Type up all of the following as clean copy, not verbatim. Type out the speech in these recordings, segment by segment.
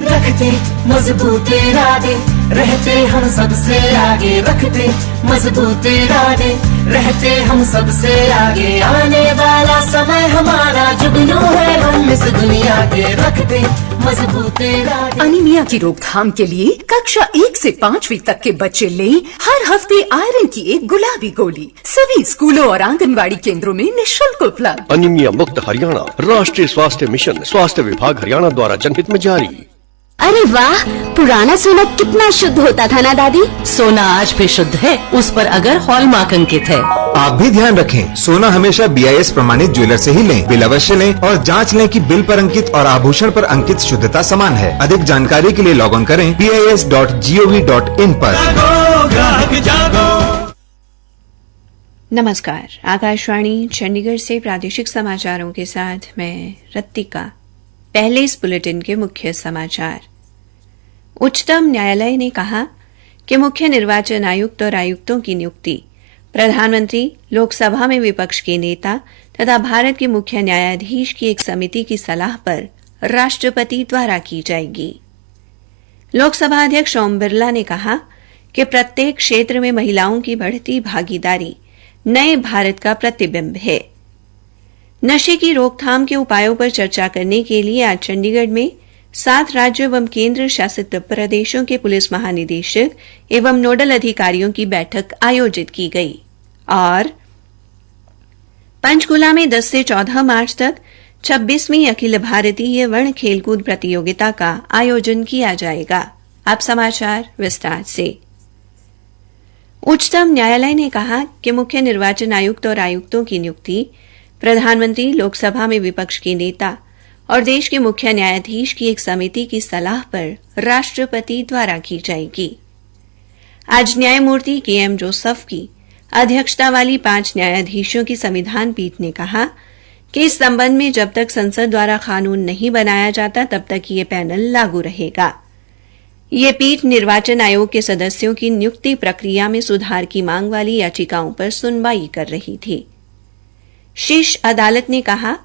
रखते मजबूत इरादे, रहते हम सबसे आगे, रखते मजबूत इरादे, रहते हम सबसे आगे, आने वाला समय हमारा जुगनू है, हम इस दुनिया के, रखते मजबूत इरादे। अनीमिया की रोकथाम के लिए कक्षा 1 से 5वीं तक के बच्चे लें हर हफ्ते आयरन की एक गुलाबी गोली। सभी स्कूलों और आंगनबाड़ी केंद्रों में निःशुल्क उपलब्ध। अनीमिया मुक्त हरियाणा राष्ट्रीय स्वास्थ्य मिशन, स्वास्थ्य विभाग हरियाणा द्वारा जनहित में जारी। अरे वाह, पुराना सोना कितना शुद्ध होता था ना दादी। सोना आज भी शुद्ध है, उस पर अगर हॉलमार्क अंकित है। आप भी ध्यान रखें, सोना हमेशा BIS प्रमाणित ज्वेलर से ही लें। बिल अवश्य लें और जांच लें कि बिल पर अंकित और आभूषण पर अंकित शुद्धता समान है। अधिक जानकारी के लिए लॉग ऑन करें BIS.gov.in पर। नमस्कार, आकाशवाणी चंडीगढ़ से प्रादेशिक समाचारों के साथ मैं रत्तिका। पहले इस बुलेटिन के मुख्य समाचार। उच्चतम न्यायालय ने कहा कि मुख्य निर्वाचन आयुक्त और आयुक्तों की नियुक्ति प्रधानमंत्री, लोकसभा में विपक्ष के नेता तथा भारत के मुख्य न्यायाधीश की एक समिति की सलाह पर राष्ट्रपति द्वारा की जाएगी। लोकसभा अध्यक्ष ओम बिरला ने कहा कि प्रत्येक क्षेत्र में महिलाओं की बढ़ती भागीदारी नए भारत का प्रतिबिंब है। नशे की रोकथाम के उपायों पर चर्चा करने के लिए आज चंडीगढ़ में 7 राज्यों एवं केंद्र शासित प्रदेशों के पुलिस महानिदेशक एवं नोडल अधिकारियों की बैठक आयोजित की गई। और पंचकुला में 10 से 14 मार्च तक 26वीं अखिल भारतीय वर्ण खेलकूद प्रतियोगिता का आयोजन किया जाएगा। अब समाचार विस्तार से। उच्चतम न्यायालय ने कहा कि मुख्य निर्वाचन आयुक्त और आयुक्तों की नियुक्ति प्रधानमंत्री, लोकसभा में विपक्ष के नेता और देश के मुख्य न्यायाधीश की एक समिति की सलाह पर राष्ट्रपति द्वारा की जाएगी। आज न्यायमूर्ति KM जोसेफ की अध्यक्षता वाली 5 न्यायाधीशों की संविधान पीठ ने कहा कि इस संबंध में जब तक संसद द्वारा कानून नहीं बनाया जाता तब तक ये पैनल लागू रहेगा। ये पीठ निर्वाचन आयोग के सदस्यों की नियुक्ति प्रक्रिया में सुधार की मांग वाली याचिकाओं पर सुनवाई कर रही थी। शीर्ष अदालत ने कहा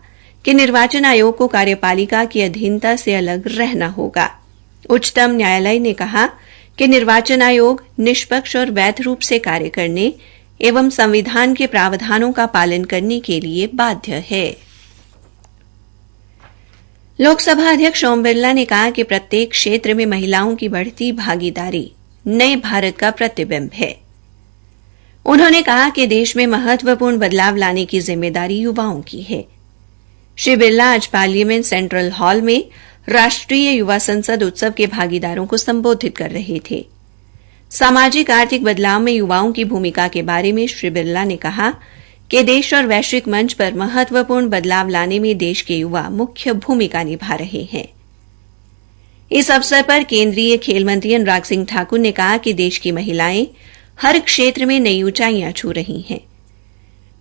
कि निर्वाचन आयोग को कार्यपालिका की अधीनता से अलग रहना होगा। उच्चतम न्यायालय ने कहा कि निर्वाचन आयोग निष्पक्ष और वैध रूप से कार्य करने एवं संविधान के प्रावधानों का पालन करने के लिए बाध्य है। लोकसभा अध्यक्ष ओम बिरला ने कहा कि प्रत्येक क्षेत्र में महिलाओं की बढ़ती भागीदारी नए भारत का प्रतिबिंब है। उन्होंने कहा कि देश में महत्वपूर्ण बदलाव लाने की जिम्मेदारी युवाओं की है। श्री बिरला आज पार्लियामेंट सेंट्रल हॉल में राष्ट्रीय युवा संसद उत्सव के भागीदारों को संबोधित कर रहे थे। सामाजिक आर्थिक बदलाव में युवाओं की भूमिका के बारे में श्री बिरला ने कहा कि देश और वैश्विक मंच पर महत्वपूर्ण बदलाव लाने में देश के युवा मुख्य भूमिका निभा रहे हैं। इस अवसर पर केंद्रीय खेल मंत्री अनुराग सिंह ठाकुर ने कहा कि देश की महिलाएं हर क्षेत्र में नई ऊंचाइयां छू रही हैं।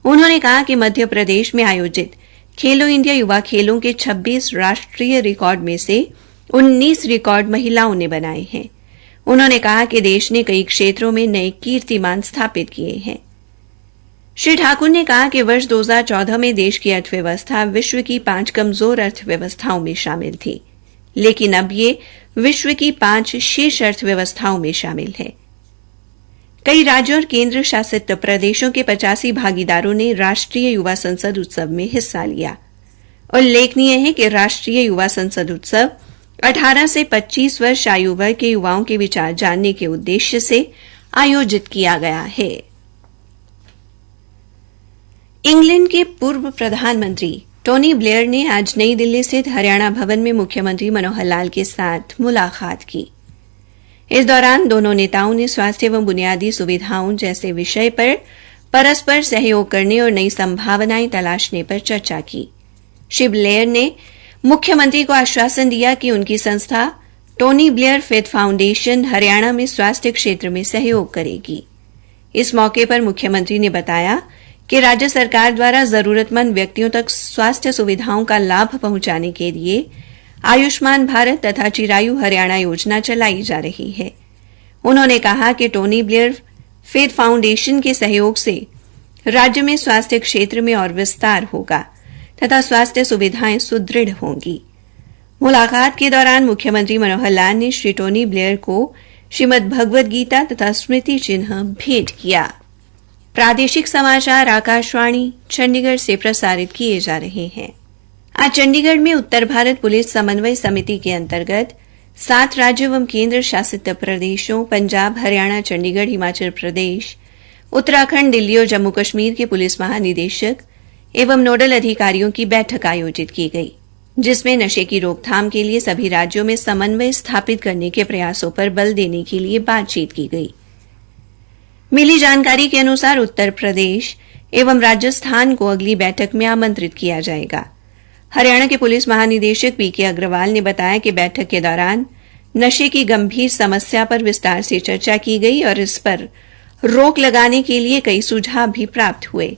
उन्होंने कहा कि मध्य प्रदेश में आयोजित खेलो इंडिया युवा खेलों के 26 राष्ट्रीय रिकॉर्ड में से 19 रिकॉर्ड महिलाओं ने बनाए हैं। उन्होंने कहा कि देश ने कई क्षेत्रों में नए कीर्तिमान स्थापित किए हैं। श्री ठाकुर ने कहा कि वर्ष 2014 में देश की अर्थव्यवस्था विश्व की 5 कमजोर अर्थव्यवस्थाओं में शामिल थी, लेकिन अब ये विश्व की 5 शीर्ष अर्थव्यवस्थाओं में शामिल है। कई राज्यों और केंद्र शासित प्रदेशों के 85 भागीदारों ने राष्ट्रीय युवा संसद उत्सव में हिस्सा लिया। उल्लेखनीय है कि राष्ट्रीय युवा संसद उत्सव 18 से 25 वर्ष आयु वर्ग के युवाओं के विचार जानने के उद्देश्य से आयोजित किया गया है। इंग्लैंड के पूर्व प्रधानमंत्री टोनी ब्लेयर ने आज नई दिल्ली स्थित हरियाणा भवन में मुख्यमंत्री मनोहर लाल के साथ मुलाकात की। इस दौरान दोनों नेताओं ने स्वास्थ्य एवं बुनियादी सुविधाओं जैसे विषय पर परस्पर सहयोग करने और नई संभावनाएं तलाशने पर चर्चा की। श्री ब्लेयर ने मुख्यमंत्री को आश्वासन दिया कि उनकी संस्था Tony Blair faith foundation Haryana में स्वास्थ्य क्षेत्र में सहयोग करेगी। इस मौके पर मुख्यमंत्री ने बताया कि राज्य सरकार द्वारा जरूरतमंद व्यक्तियों तक स्वास्थ्य सुविधाओं का लाभ पहुंचाने के लिए आयुष्मान भारत तथा चिरायु हरियाणा योजना चलाई जा रही है। उन्होंने कहा कि टोनी ब्लेयर फेथ फाउंडेशन के सहयोग से राज्य में स्वास्थ्य क्षेत्र में और विस्तार होगा तथा स्वास्थ्य सुविधाएं सुदृढ़ होंगी। मुलाकात के दौरान मुख्यमंत्री मनोहर लाल ने श्री टोनी ब्लेयर को श्रीमद् भगवद गीता तथा स्मृति चिन्ह भेंट किया। प्रादेशिक समाचार आकाशवाणी चंडीगढ़ से प्रसारित किए जा रहे हैं। आज चंडीगढ़ में उत्तर भारत पुलिस समन्वय समिति के अंतर्गत 7 राज्यों एवं केंद्र शासित प्रदेशों पंजाब, हरियाणा, चंडीगढ़, हिमाचल प्रदेश, उत्तराखंड, दिल्ली और जम्मू कश्मीर के पुलिस महानिदेशक एवं नोडल अधिकारियों की बैठक आयोजित की गई, जिसमें नशे की रोकथाम के लिए सभी राज्यों में समन्वय स्थापित करने के प्रयासों पर बल देने के लिए बातचीत की गई। मिली जानकारी के अनुसार उत्तर प्रदेश एवं राजस्थान को अगली बैठक में आमंत्रित किया जाएगा। हरियाणा के पुलिस महानिदेशक पीके अग्रवाल ने बताया कि बैठक के दौरान नशे की गंभीर समस्या पर विस्तार से चर्चा की गई और इस पर रोक लगाने के लिए कई सुझाव भी प्राप्त हुए।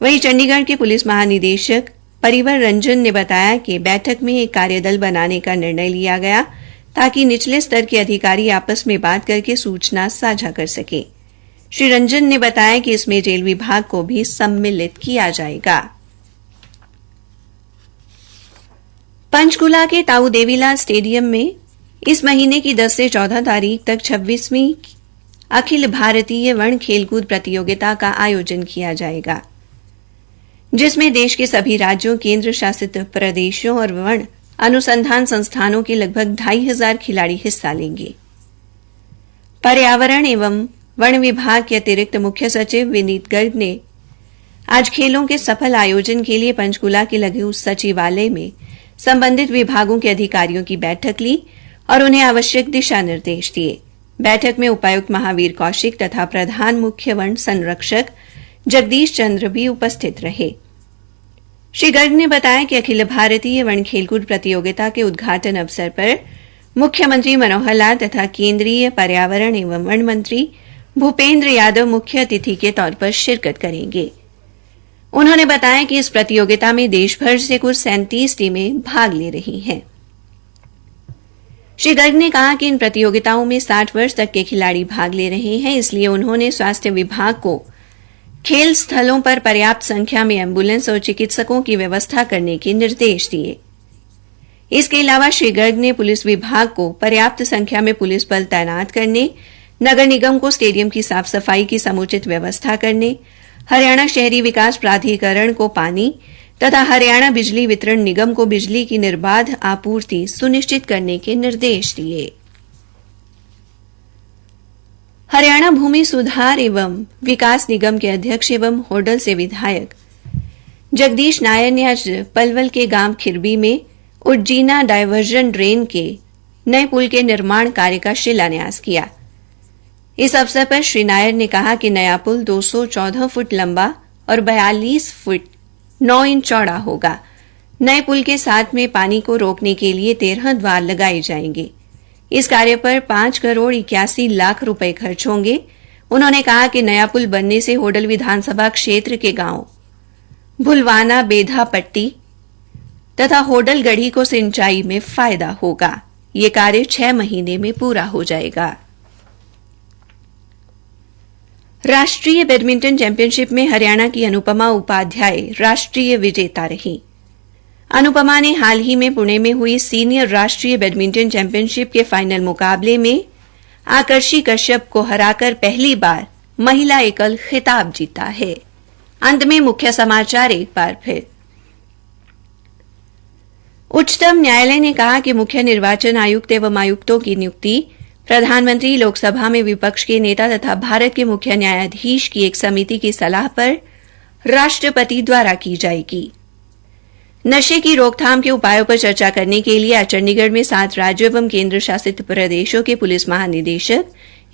वहीं चंडीगढ़ के पुलिस महानिदेशक परिवर रंजन ने बताया कि बैठक में एक कार्यदल बनाने का निर्णय लिया गया ताकि निचले स्तर के अधिकारी आपस में बात करके सूचना साझा कर सकें। श्री रंजन ने बताया कि इसमें जेल विभाग को भी सम्मिलित किया जाएगा। पंचकुला के ताऊ देवीलाल स्टेडियम में इस महीने की 10 से 14 तारीख तक 26वीं अखिल भारतीय वन खेलकूद प्रतियोगिता का आयोजन किया जाएगा, जिसमें देश के सभी राज्यों, केंद्र शासित प्रदेशों और वन अनुसंधान संस्थानों के लगभग 2500 खिलाड़ी हिस्सा लेंगे। पर्यावरण एवं वन विभाग के अतिरिक्त मुख्य सचिव विनीत गर्ग ने आज खेलों के सफल आयोजन के लिए पंचकुला के लघु सचिवालय में संबंधित विभागों के अधिकारियों की बैठक ली और उन्हें आवश्यक दिशा निर्देश दिए। बैठक में उपायुक्त महावीर कौशिक तथा प्रधान मुख्य वन संरक्षक जगदीश चंद्र भी उपस्थित रहे। श्री गर्ग ने बताया कि अखिल भारतीय वन खेलकूद प्रतियोगिता के उद्घाटन अवसर पर मुख्यमंत्री मनोहर लाल तथा केंद्रीय पर्यावरण एवं वन मंत्री भूपेंद्र यादव मुख्य अतिथि के तौर पर शिरकत करेंगे। उन्होंने बताया कि इस प्रतियोगिता में देश भर से कुल 37 टीमें भाग ले रही हैं। श्री गर्ग ने कहा कि इन प्रतियोगिताओं में 60 वर्ष तक के खिलाड़ी भाग ले रहे हैं, इसलिए उन्होंने स्वास्थ्य विभाग को खेल स्थलों पर पर्याप्त संख्या में एम्बुलेंस और चिकित्सकों की व्यवस्था करने के निर्देश दिए। इसके अलावा श्री गर्ग ने पुलिस विभाग को पर्याप्त संख्या में पुलिस बल तैनात करने, नगर निगम को स्टेडियम की साफ सफाई की समुचित व्यवस्था करने, हरियाणा शहरी विकास प्राधिकरण को पानी तथा हरियाणा बिजली वितरण निगम को बिजली की निर्बाध आपूर्ति सुनिश्चित करने के निर्देश दिए। हरियाणा भूमि सुधार एवं विकास निगम के अध्यक्ष एवं होडल से विधायक जगदीश नायर ने आज पलवल के गांव खिरबी में उज्जीना डायवर्जन ड्रेन के नए पुल के निर्माण कार्य का शिलान्यास किया। इस अवसर पर श्री नायर ने कहा कि नया पुल 214 फुट लंबा और 42 फुट 9 इंच चौड़ा होगा। नए पुल के साथ में पानी को रोकने के लिए 13 द्वार लगाए जाएंगे। इस कार्य पर 5 करोड़ 81 लाख रुपए खर्च होंगे। उन्होंने कहा कि नया पुल बनने से होडल विधानसभा क्षेत्र के गांव भुलवाना, बेधा पट्टी तथा होडल गढ़ी को सिंचाई में फायदा होगा। ये कार्य 6 महीने में पूरा हो जाएगा। राष्ट्रीय बैडमिंटन चैंपियनशिप में हरियाणा की अनुपमा उपाध्याय राष्ट्रीय विजेता रही। अनुपमा ने हाल ही में पुणे में हुई सीनियर राष्ट्रीय बैडमिंटन चैंपियनशिप के फाइनल मुकाबले में आकर्षी कश्यप को हराकर पहली बार महिला एकल खिताब जीता है। अंत में मुख्य समाचार एक बार फिर। उच्चतम न्यायालय ने कहा कि मुख्य निर्वाचन आयुक्त एवं आयुक्तों की नियुक्ति प्रधानमंत्री, लोकसभा में विपक्ष के नेता तथा भारत के मुख्य न्यायाधीश की एक समिति की सलाह पर राष्ट्रपति द्वारा की जाएगी। नशे की रोकथाम के उपायों पर चर्चा करने के लिए आज चंडीगढ़ में 7 राज्यों एवं केंद्र शासित प्रदेशों के पुलिस महानिदेशक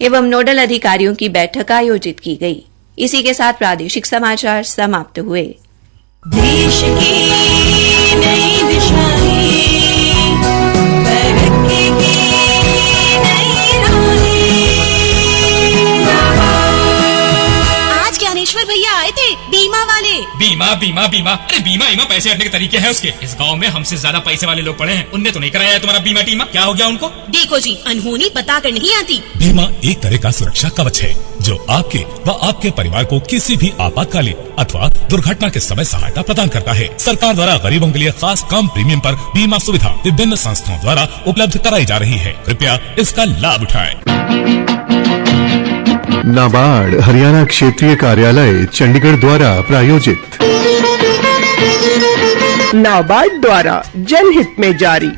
एवं नोडल अधिकारियों की बैठक आयोजित की गई। इसी के साथ प्रादेशिक समाचार समाप्त हुए। देश की नई दिशाएं, तरक्की की नई राहें। आज ज्ञानेश्वर भैया आए थे बीमा वाले। बीमा बीमा बीमा, अरे बीमा बीमा पैसे हटने के तरीके हैं उसके। इस गांव में हमसे ज्यादा पैसे वाले लोग पड़े हैं, उनने तो नहीं कराया है तुम्हारा बीमा टीमा। क्या हो गया उनको? देखो जी, अनहोनी बता कर नहीं आती। बीमा एक तरह का सुरक्षा कवच है जो आपके व आपके परिवार को किसी भी आपातकालीन अथवा दुर्घटना के समय सहायता प्रदान करता है। सरकार द्वारा गरीबों के लिए खास कम प्रीमियम पर बीमा सुविधा विभिन्न संस्थाओं द्वारा उपलब्ध कराई जा रही है। कृपया इसका लाभ उठाएं। नाबार्ड हरियाणा क्षेत्रीय कार्यालय चंडीगढ़ द्वारा प्रायोजित। नाबार्ड द्वारा जनहित में जारी।